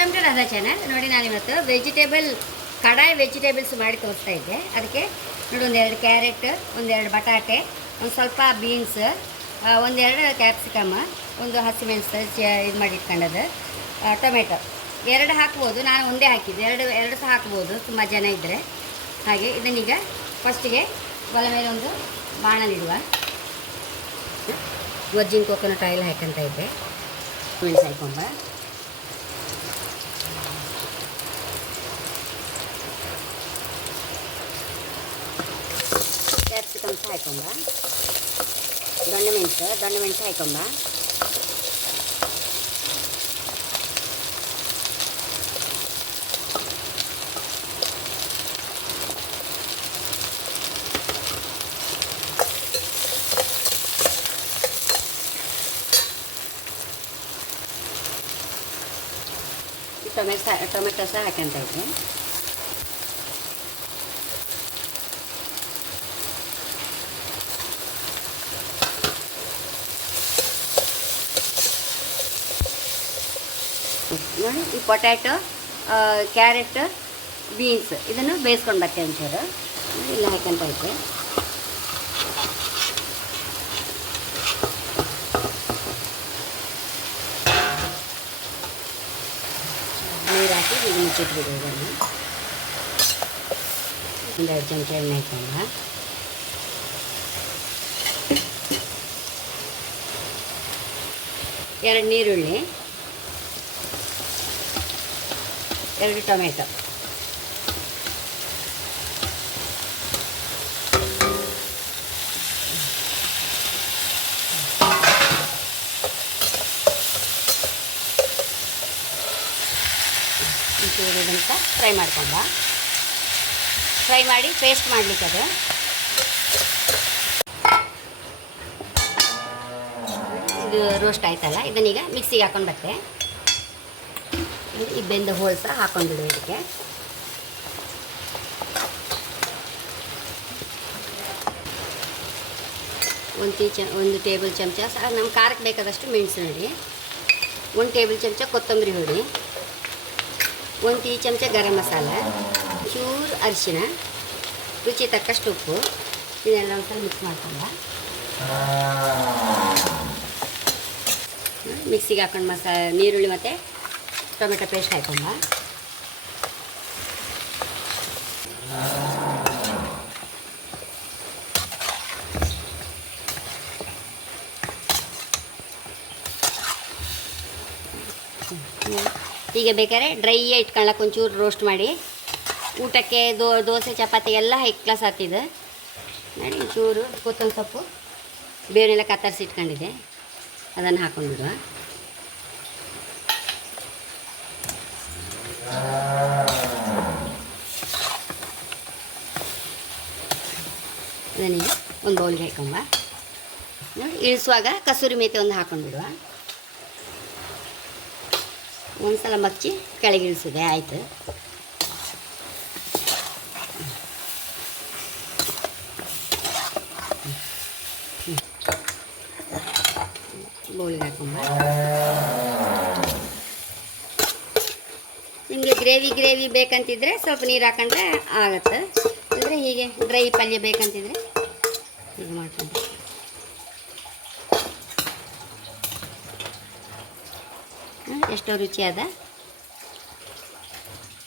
Welcome to Radha channel. ನೋಡಿ ನಾನಿವತ್ತು ಕಡಾಯಿ ವೆಜಿಟೇಬಲ್ಸ್ ಮಾಡಿ ತೋರಿಸ್ತಾ ಇದ್ದೆ. ಅದಕ್ಕೆ ನೋಡಿ ಒಂದೆರಡು ಕ್ಯಾರೆಟ್, ಒಂದೆರಡು ಬಟಾಟೆ, ಒಂದು ಸ್ವಲ್ಪ ಬೀನ್ಸ್, ಒಂದೆರಡು ಕ್ಯಾಪ್ಸಿಕಮ್, ಒಂದು ಹಸಿಮೆಣಸು ಇದು ಮಾಡಿ ಇಟ್ಕೊಂಡದ್ದು, ಟೊಮೆಟೊ ಎರಡು ಹಾಕ್ಬೋದು. ನಾನು ಒಂದೇ ಹಾಕಿದ್ದೆ, ಎರಡು ಸಹ ಹಾಕ್ಬೋದು ತುಂಬ ಜನ ಇದ್ದರೆ. ಹಾಗೆ ಇದನ್ನೀಗ ಫಸ್ಟಿಗೆ ಒಲೆ ಮೇಲೆ ಒಂದು ಬಾಣಲಿಡುವ. ವರ್ಜಿನ್ ಕೋಕೋನಟ್ ಆಯಿಲ್ ಹಾಕಂತ ಇದ್ದೆ. ಮೆಣಸು ಹಾಕೊಂಬ, ಕ್ಯಾಪ್ಸಿಕಮ್ ಸಹ ಹಾಕೊಂಬ, ದೊಣ್ಣೆ ಮೆಣಸು ಹಾಕೊಂಬ, ಟೊಮೆಟೊ ಸಹ ಹಾಕಂತ ಇದ್ದೆ. ನೋಡಿ ಈ ಪೊಟ್ಯಾಟೊ, ಕ್ಯಾರೆಟ್, ಬೀನ್ಸ್ ಇದನ್ನು ಬೇಯಿಸ್ಕೊಂಡು ಬರ್ತೇವೆ ಒಂಚೂರು. ಇಲ್ಲ ಹಾಕಂತ ಇದ್ದೆ. ನೀರು ಹಾಕಿ ಈಗ ಮುಚ್ಚಿಟ್ಬಿಡು. ಇದನ್ನು ಒಂದೆರಡು ಚಮಚ ಎಣ್ಣೆ ಹಾಕೊಂಡ, ಎರಡು ನೀರುಳ್ಳಿ, ಎರಡು ಟೊಮೆಟೊ, ಅಂತ ಫ್ರೈ ಮಾಡ್ಕೊಂಡ. ಫ್ರೈ ಮಾಡಿ ಪೇಸ್ಟ್ ಮಾಡಲಿಕ್ಕೆ ಅದು ಇದು ರೋಸ್ಟ್ ಆಯ್ತಲ್ಲ, ಇದನ್ನೀಗ ಮಿಕ್ಸಿಗೆ ಹಾಕೊಂಡು ಬರ್ತೇ. ಈ ಬೆಂದ ಹೋಳು ಸಹ ಹಾಕೊಂಡ್ಬಿಡು ಇದಕ್ಕೆ. ಒಂದು ಟೇಬಲ್ ಚಮಚ ಸಹ ನಮ್ಮ ಖಾರಕ್ಕೆ ಬೇಕಾದಷ್ಟು ಮೆಣಸು ನೋಡಿ, 1 ಟೇಬಲ್ ಚಮಚ ಕೊತ್ತಂಬರಿ ಹುಡಿ, 1 ಟೀ ಚಮಚ ಗರಂ ಮಸಾಲ, ಚೂರು ಅರಿಶಿನ, ರುಚಿ ತಕ್ಕಷ್ಟು ಉಪ್ಪು. ಇದನ್ನೆಲ್ಲ ಒಂದ್ಸಲ ಮಿಕ್ಸ್ ಮಾಡ್ಕೊಂಡ ಮಿಕ್ಸಿಗೆ ಹಾಕೊಂಡು ನೀರುಳ್ಳಿ ಮತ್ತು ಟೊಮೆಟೊ ಪೇಸ್ಟ್ ಹಾಕೊಂಡ. ಈಗ ಬೇಕಾದ್ರೆ ಡ್ರೈಯೇ ಇಟ್ಕೊಳ್ಳೋಕೆ ಒಂಚೂರು ರೋಸ್ಟ್ ಮಾಡಿ ಊಟಕ್ಕೆ ದೋಸೆ ಚಪಾತಿ ಎಲ್ಲ ಹೈ ಕ್ಲಾಸ್ ಆಗ್ತಿದೆ ನೋಡಿ. ಒಂಚೂರು ಕೊತ್ತಂಬರಿ ಸೊಪ್ಪು ಬೇರೆಲ್ಲ ಕತ್ತರಿಸಿ ಇಟ್ಕೊಂಡಿದ್ದೆ, ಅದನ್ನು ಹಾಕೊಂಡ್ಬಿಡುವ. ಅದನ್ನೀಗ ಒಂದು ಬೌಲ್ಗೆ ಹಾಕೊಂಬ. ನೋಡಿ ಇಳಿಸುವಾಗ ಕಸೂರಿ ಮೇಥಿ ಒಂದು ಹಾಕೊಂಡ್ಬಿಡುವ. ಒಂದು ಸಲ ಮಚ್ಚಿ ಕೆಳಗೆ ಇಳಿಸಿದೆ, ಆಯಿತು. ಬೌಲಿಗೆ ಹಾಕೊಂಬ. ನಿಮಗೆ ಗ್ರೇವಿ ಬೇಕಂತಿದ್ರೆ ಸ್ವಲ್ಪ ನೀರು ಹಾಕೊಂಡ್ರೆ ಆಗುತ್ತೆ. ಅಂದರೆ ಹೀಗೆ ಡ್ರೈ ಪಲ್ಯ ಬೇಕಂತಿದ್ರೆ ಹೀಗೆ ಮಾಡ್ಕೊಂಡು. ಎಷ್ಟೋ ರುಚಿಯಾದ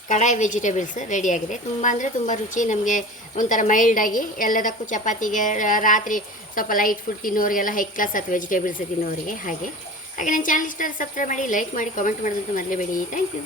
ಕಡಾಯಿ ವೆಜಿಟೇಬಲ್ಸ್ ರೆಡಿಯಾಗಿದೆ. ತುಂಬ ಅಂದರೆ ತುಂಬ ರುಚಿ. ನಮಗೆ ಒಂಥರ ಮೈಲ್ಡಾಗಿ ಎಲ್ಲದಕ್ಕೂ ಚಪಾತಿಗೆ, ರಾತ್ರಿ ಸ್ವಲ್ಪ ಲೈಟ್ ಫುಡ್ ತಿನ್ನೋರಿಗೆಲ್ಲ ಹೈ ಕ್ಲಾಸ್ ಆಯ್ತು ವೆಜಿಟೇಬಲ್ಸ್ ತಿನ್ನೋರಿಗೆ. ಹಾಗೆ ನನ್ನ ಚಾನಲ್ ಇಷ್ಟ ಸಬ್ಸ್ಕ್ರೈಬ್ ಮಾಡಿ, ಲೈಕ್ ಮಾಡಿ, ಕಾಮೆಂಟ್ ಮಾಡೋದಂತೂ ಮರಲೇಬೇಡಿ. Thank you.